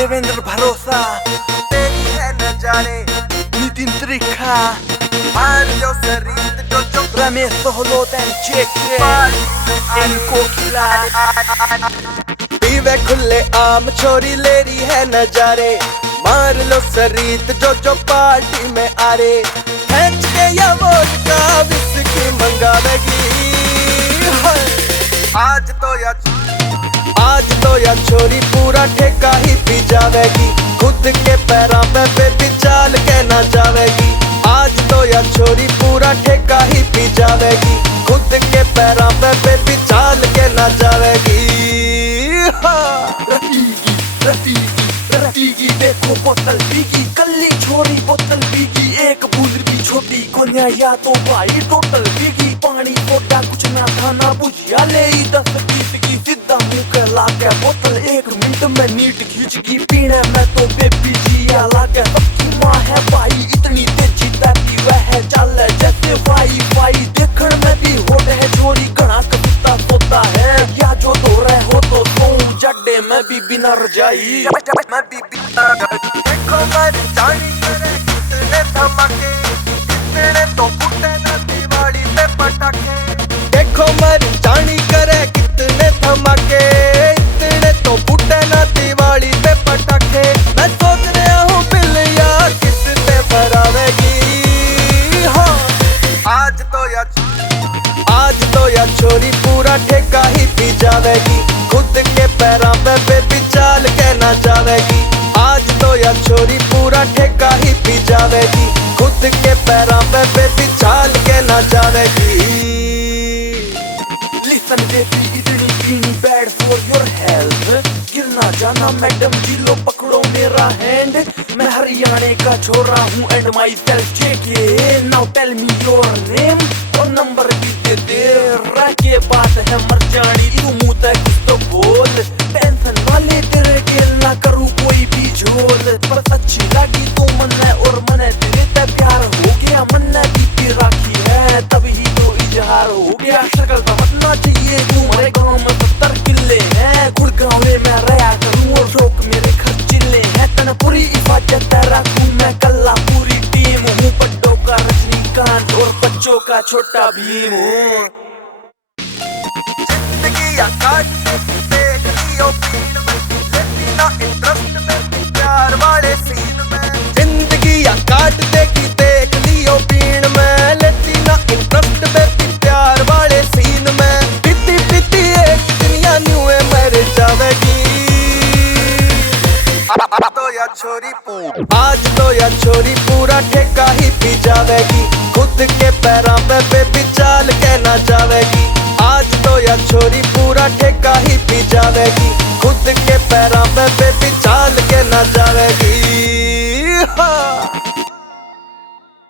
देवेंद्र भरोसा, तेरी है नजारे नितिन त्रिखा, मारियो सरीत जो रमेश सोहलोत एंड जेके इनको खिला। पीवे खुले आम छोरी ले रही है नजारे, मार लो सरीत जो पार्टी में आ रे। खींच के या वोडका विस्की मंगावेगी, आज तो या छोरी पूरा ठेका ही पी जावेगी। खुद के पैरों पे बेबी चाल के ना जावेगी। आज तो या छोरी पूरा ठेका ही पी जावेगी। खुद के पैरों पे बेबी चाल के ना जावेगी। रफीगी देखो बोतल पीगी, कल्ली छोरी बोतल पीगी। एक बूंद भी छोटी कोन्या या तो भाई टोटल पीगी। पानी सोडा कुछ ना खाना बुझिया ले 10-20 की सीधा मुंह के लाके बोतल 1 मिनट में नीट खींचगी। पीने में तो बेबी जिया लागे, सबकी माँ है भाई इतनी तेजी तैती वह चल जैसे वाई देखने में भी होट है छोरी घना कविता सोता है। या जो दो रहे हो तो तुम जड्डे में भी बिना रजाई मैं भी देखो मेरी जानी करे कितने धमाके, कितने तो फूटे ना दिवाली पे पटाखे। देखो मेरी जानी करे कितने धमाके, इतने तो फूटे ना दिवाली पे पटाखे। मैं सोच रहा हूँ बिल यार किससे भरावेगी। हाँ आज तो या छोरी पूरा ठेका ही पी जावेगी। खुद के पैरों पे बेबी चाल के ना जावेगी। आज तो या छोरी पूरा ठेका ही पी जावेगी। खुद के पैरों पे बेबी चाल के ना जावेगी। Listen baby, इतनी पीनी bad for your health। गिरना जाना मैडम जी लो पकड़ो मेरा हैंड। मैं हरियाणा का छोरा हूँ and myself JK। Now tell me your name और नंबर भी दे दे। रह के बात है मर जानी तू मुँह तक कुछ तो बोल। टेंशन वाले तेरे गेल ना करूँ कोई भी झोल। पर अच्छी लगी तो मन है और मन है तेरे ते प्यार हो गया। मन ने भी राखी है तभी तो इजहार हो गया। शक्ल समझना चाहिए तुम्हारे गाँव में 70 किले हैं। गुड़गांव में मैं रहा करूँ और शौक मेरे खर्चिले हैं। तनपुरी हिफाजत रखूँ मैं कल्ला पूरी टीम हूँ। बड्डों का रजनीकांत और बच्चों का छोटा भीम हूँ। जिंदगी या काट देख लियो पीन में, लेती ना इंटरेस्ट में प्यार वाले सीन में। जिंदगी या काट देख लियो पीन में, लेती ना इंटरेस्ट में प्यार वाले सीन में। पीती एक दुनिया न्यू है मर जावेगी। आज तो या छोरी पूरा ठेका ही पी जावेगी। खुद के पैरों पे बेबी चाल के ना जावेगी। आज तो या छोरी पूरा ठेका ही पी जावेगी।